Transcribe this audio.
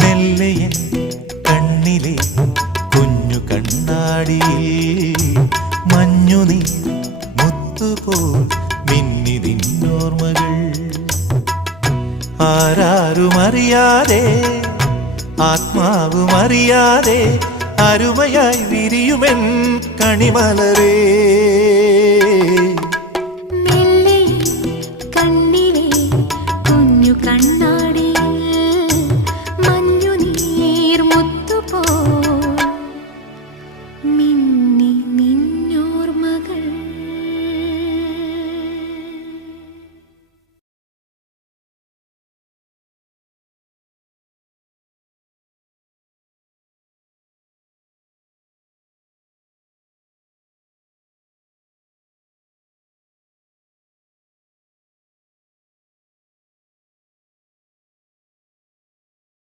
മെല്ലയൻ കണ്ണിലെ കുഞ്ഞു കണ്ണാടിയിൽ മഞ്ഞുനീ മുത്തുപോൽ മിന്നി നിന്നോർമ്മകൾ. ആരാരുമറിയാതെ ആത്മാവുമറിയാതെ അരുമയായി വിരിയുമെൻ കണിമലരേ.